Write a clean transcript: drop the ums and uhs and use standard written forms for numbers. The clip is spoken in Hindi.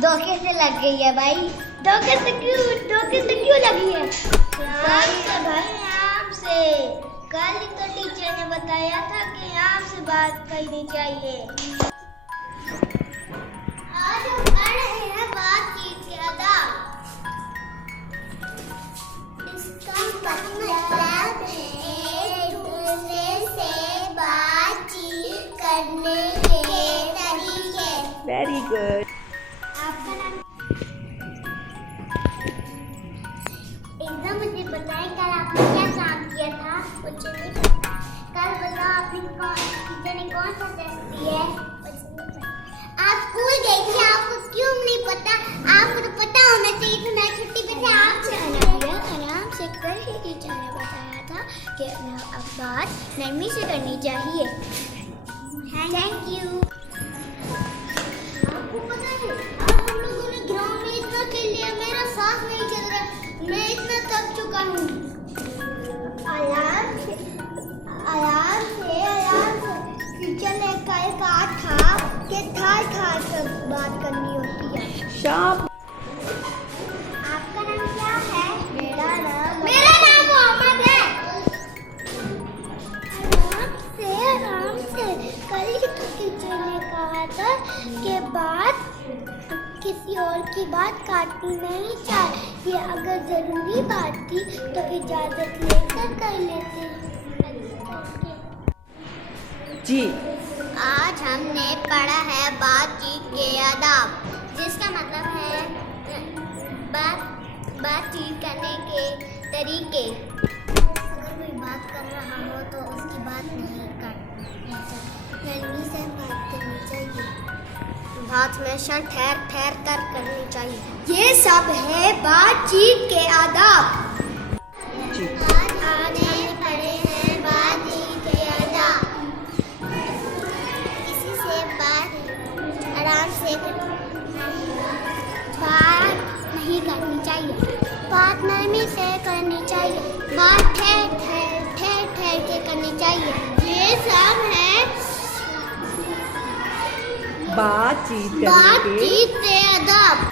धोखे से लग गई है भाई। धोखे से क्यों लगी है? भाई आपसे कल ही तो टीचर ने बताया था कि आपसे बात करनी चाहिए। आज हम पढ़ रहे हैं बातचीत के आदाब। इसका मतलब है एक दूसरे से बातचीत करने के तरीके। Very good. आपका नाम? एकदम मुझे बताएं कल आपने क्या काम किया था? कुछ नहीं। कल बताओ आपने टीचर ने कौन सा टेस्ट दिया है? आप स्कूल गई थी, आपको क्यों नहीं पता? आपको तो पता होना चाहिए था। मैं छुट्टी पे थे, आपसे आराम से कल ही टीचर ने बताया था कि अब बात नरमी से करनी चाहिए। Thank you. आपको पता है आज हम लोगों ने ग्राउंड में इतना खेल लिया, मेरा सांस नहीं चल रहा, मैं इतना थक चुका हूँ। आराम से टीचर ने कहा था कि थाल कर बात करनी होती है। शाबाश। आपका नाम क्या है? मेरा नाम मोहम्मद है। आराम से कल ही तो टीचर ने कहा था कि बात किसी और की बात काटनी नहीं चाहिए। अगर जरूरी बात थी तो इजाजत लेकर कर लेते। जी। आज हमने पढ़ा है बातचीत के आदाब, जिसका मतलब है बातचीत करने के तरीके। अगर कोई बात कर रहा हो तो उसकी बात नहीं करनी चाहिए, नरमी से बात करनी चाहिए। बात हमेशा ठहर कर करनी चाहिए। ये सब है बातचीत के आदाब। जी। आज हमने पढ़े हैं बातचीत के आदाब। किसी से बात आराम से बात नहीं करनी चाहिए, बात नरमी से करनी चाहिए, बात ठहर के करनी चाहिए। ये सब है बातचीत बातचीत के आदाब।